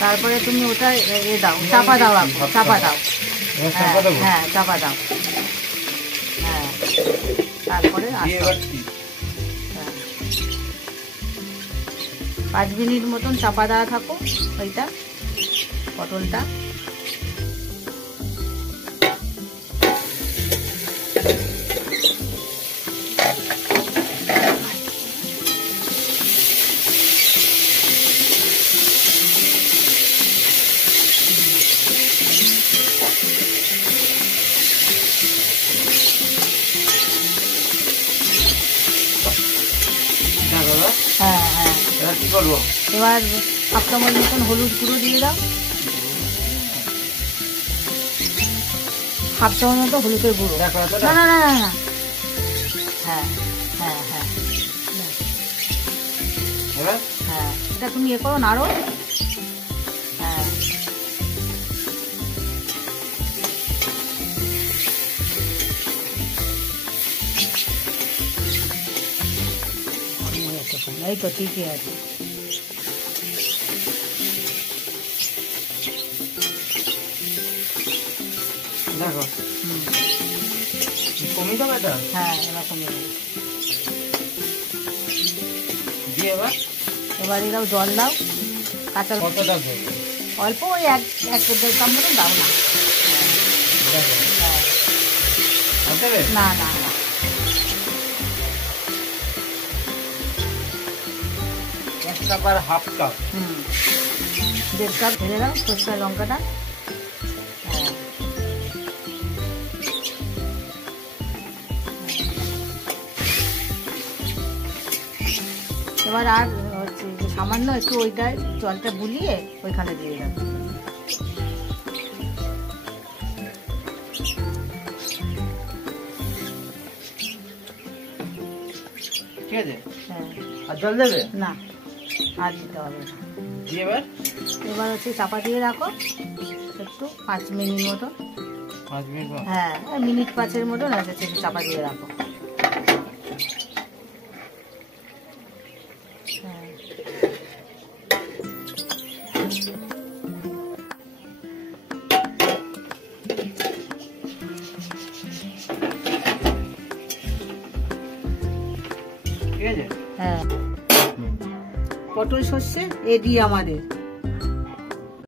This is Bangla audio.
তারপরে তুমি ওটা দাও, চাপা দাও, চাপা দাও। হ্যাঁ চাপা দাও। হ্যাঁ তারপরে 5 মিনিট মতন চাপা দেওয়া থাকো ওইটা পটলটা। হ্যাঁ হ্যাঁ এবার 1 চামচ মতন হলুদ গুঁড়ো দিয়ে দাও, 1/2 চামচ মতো হলুদের গুঁড়ো। না না না না, হ্যাঁ হ্যাঁ হ্যাঁ হ্যাঁ এটা তুমি এ করো নাড়ো। হ্যাঁ এই তো ঠিকই আছে। দেখো কমিয়ে দাও এটা। হ্যাঁ এবার কমিয়ে দেবো। দিয়ে এবার এরাও জল দাও, কাঁচা অল্প ওই 1-1.5 চামচ মতন দাও না। না না না, 1 কাপ আর 1/2 কাপ। 1.5 কাপ ঢেলে দাও সরষে লঙ্কাটা। হ্যাঁ এবার আর হচ্ছে সামান্য একটু ওইটায় জলটা বুলিয়ে ওইখানে দিয়ে দাও। ঠিক আছে। হ্যাঁ আর জল দেবে না, আর দিতে হবে না। এবার হচ্ছে চাপা দিয়ে রাখো একটু 5 মিনিট মতো। 5 মিনিট? হ্যাঁ মিনিট 5-এর মতো চাপা দিয়ে রাখো। ঠিক আছে। হ্যাঁ পটল সর্ষে রেডি আমাদের।